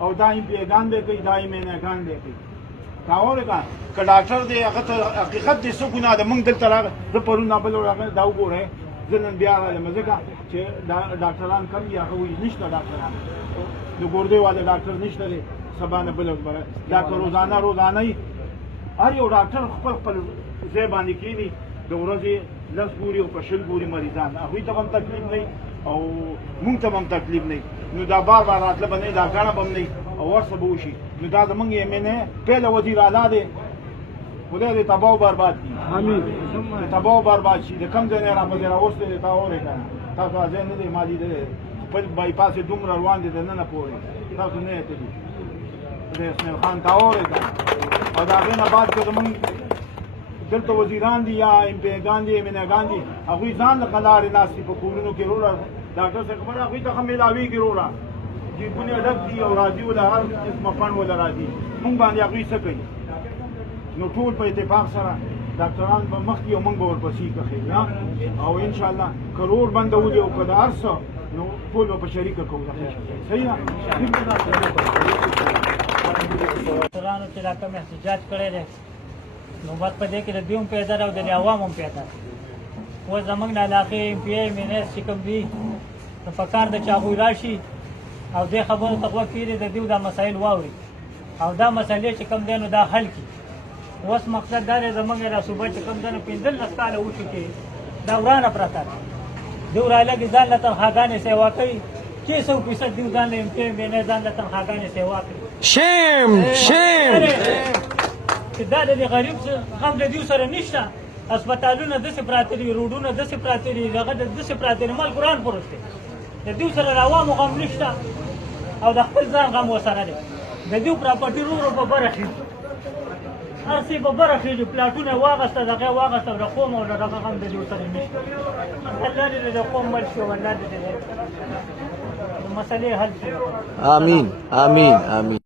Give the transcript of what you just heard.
او دا پیغام به کوي دا مینهګان به کوي کاوه کا ک ډاکټر دی هغه ته حقیقت دې څه ګناه ده موږ دلته راغله زه پرون نه بل راغله دا وګوره زه نن بیا راغلم ځکه چې ډاکټران کم دي هغه وایي نشته ډاکټران د ګردې والا ډاکټر نشته دی سبا نه بل دا که روزانه هر یو ډاکټر خپل ځای باندې کینی د ورځې لس ګوري او په شل ګوري مریضان هغوی ته هم تکلیف نه او مونږ ته هم تکلیف نه نو دا بار راتله به نه دا ګڼه به هم نه او ورڅه به وشي نو دا زمونږ یمنه پهله وزیر اعلی دی خدای دې تباه و برباد کړي امین تباه و برباد شي د کم ځای نه را پسې راوستی دی تا اورې که نه تاسو ځای نه دی ما لیدلی خپل بایپاس یې دومره روان دی دننه پورې تاسو نه یې تلي د اسماعیل خان تا اورې که او د هغې نه بعد که زمونږ دلته وزیران دي یا امپیګان دي امینهګان دي هغوی ځان له لارې ناست دي په کورونو کې وروره ډاکټر صاحب خبره هغوی ته ښه میلاوېږي وروره جیبونه یې ډک دي او راځي وله هر قسمه فنډ وله راځي مونږ باندې هغوی څه کوي نو ټول په اتفاق سره ډاکټران به مخکې او مونږ به ورپسې کښې او انشاءالله که روډ بندولي او که د هر څه نو ټول به په شریکه کوو صحیح ده ډاکټرانو چې دا کوم احتجاج کړی دی نو بس په دې کې د دوی هم پیدا ده او د عوامو هم پیدا ده اوس زموږ د علاقې ایم پي ای مینس چې کوم دي نو په کار ده چې هغوی راشي او دې خبرو ته غوږ کېږدي د دوی دا مسایل واوري او دا مسئلې چې کوم دی نو دا حل کړي اوس مقصد دا دی زموږ دا صوبه چې کوم دی نو 15 کاله وشو چې دا ورانه پرته ده دوی رالګي ځان له تنخواګانې سیوا کوي 300% دوی ځان له ایم پي ای مینس ځان له تنخواګانې سیوا کوي چې دا د غریب غم د دوی سره نشته هسپتالونه داسې پراته دي روډونه داسې پراته دي هغه داسې پراته دي مال قرآن پروت دی د دوی سره د عوامو غم نشته او د خپل ځان غم ورسره دی د دوی پراپرټي ورو په بره خېږي هر څه په بره خېږي پلاټونه یې واخېسته دغه یې واخېسته او د قوم او د دغه غم د دوی سره نشته الله دې د قوم مل شي او الله دې د مسلې حل کړي آمین آمین آمین